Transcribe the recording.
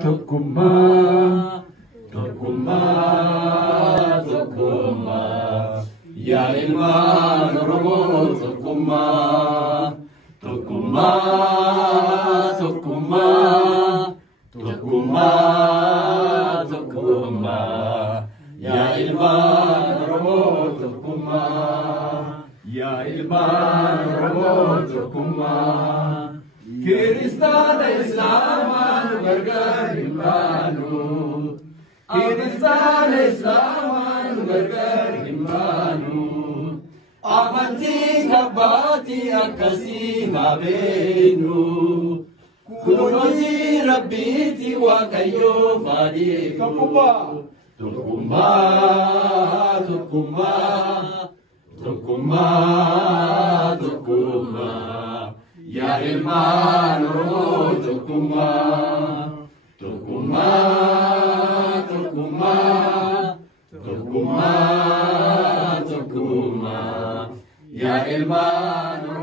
Tokkummaa, tokkummaa, tokkummaa, yaa ilmaan Oromoo tokkummaa, tokkummaa, tokkummaa, tokkummaa, tokkummaa, yaa ilmaan Oromoo tokkummaa, yaa ilmaan Oromoo tokkummaa. Kiristaana Islaamaan gargar hin baanu, Kiristaana Islaamaan gargar hin baanu, amantii kabbaatii akkasii haa beeknu, kunuunsi Rabbiiti Waaqayyoo faadheefu. Tokkummaa, tokkummaa, tokkummaa, tokkummaa. Yaa ilmaan Oromoo tokkummaa, tokkummaa, tokkummaa, tokkummaa, tokkummaa, yaa ilmaan Oromoo.